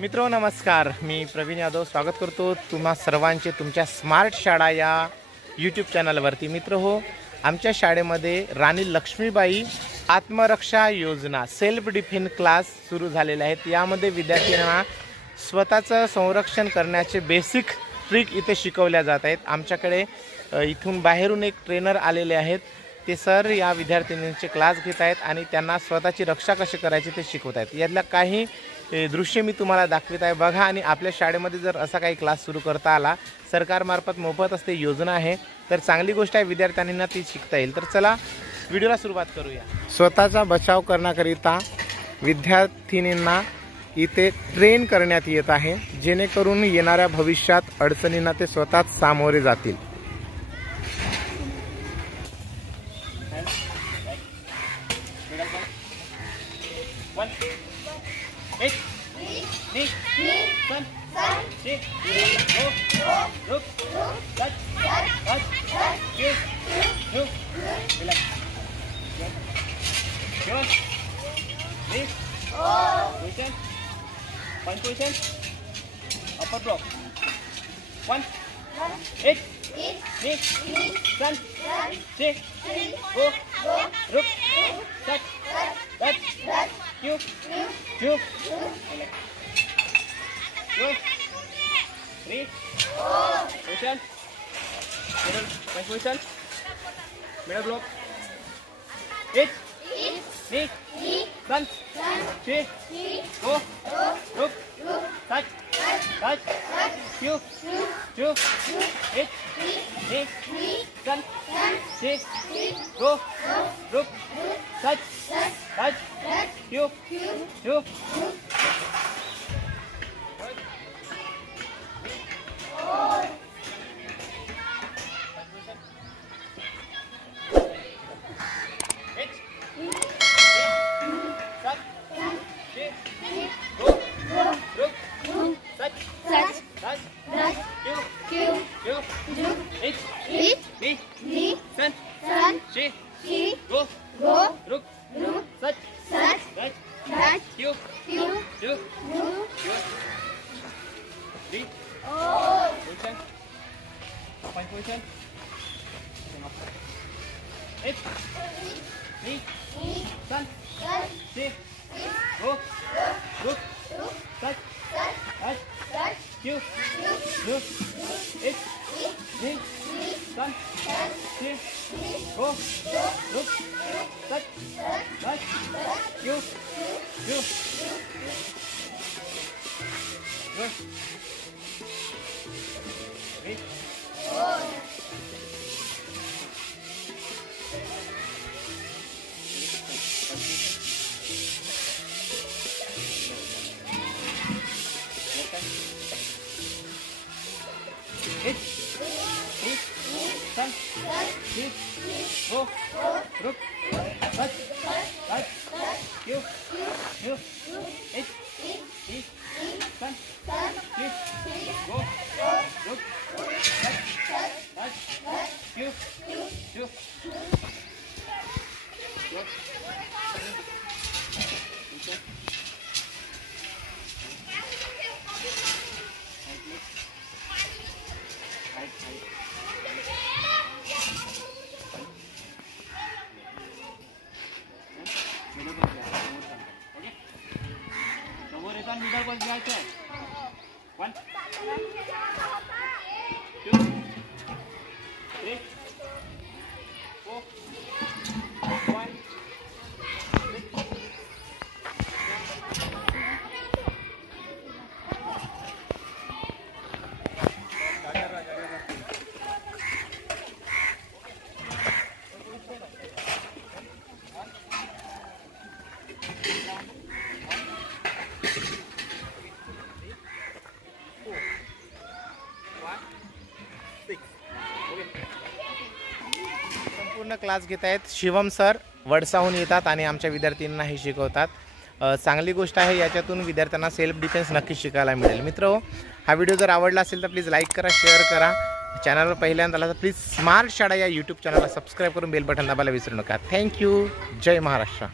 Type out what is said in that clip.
मित्रो नमस्कार, मी प्रवीण यादव स्वागत करतो तुम्हा सर्वांचे तुमच्या स्मार्ट शाळा या यूट्यूब चॅनलवरती। मित्र हो, आमच्या शाळेमध्ये राणी लक्ष्मीबाई आत्मरक्षा योजना सेल्फ डिफेन्स क्लास सुरू झालेले आहेत। यामध्ये विद्यार्थ्यांना स्वतःचं संरक्षण करण्याचे बेसिक ट्रिक इथे शिकवल्या जात आहेत। आमच्याकडे इथून बाहेरून एक ट्रेनर आलेले आहेत, ते सर या विद्यार्थ्यांचे क्लास घेत आहेत आणि त्यांना स्वतःची रक्षा कशी करायची ते शिकवत आहेत। यातल्या काही दृश्य मी तुम्हाला दाखवित आहे, बघा। आणि आपल्या शाळेमध्ये जर असा काही क्लास सुरू करता आला, सरकारमार्फत मोफत असते योजना आहे, तर चांगली गोष्ट आहे, विद्यार्थ्यांना ती शिकता येईल। तर चला व्हिडिओला सुरुवात करूया। स्वतःचा बचाव करण्याकरिता विद्यार्थिनींना इथे ट्रेन करण्यात येत आहे, जेणेकरून येणाऱ्या भविष्यात अडचणींना ते स्वतःच सामोरे जातील। Point position, upper block. 1, 8, knee, sun, sit, go, look, touch, Q, go, 3, position, middle, point position, middle block, 8, knee, sun, sit, go, look, touch, Q, 8, knee, sun, sit, go, look, touch, Q, 2, middle ball जायचं आहे। 1, 2, 3, 4, 5, 6, संपूर्ण class घेत आहेत Shivam sir, वडसाहून येतात आणि आमच्या विद्यार्थ्यांना हे शिकवतात। चांगली गोष्ट आहे, याच्यातून विद्यार्थ्यांना सेल्फ डिफेन्स नक्की शिकायला मिळेल। मित्र, हा व्हिडिओ जर आवडला असेल तर प्लीज लाईक करा, शेअर करा। चॅनलवर पहिल्यांदा आला तर प्लीज स्मार्ट शाळा या यूट्यूब चॅनलला सबस्क्राईब करून बेल बटन दाबायला विसरू नका। थँक्यू। जय महाराष्ट्र।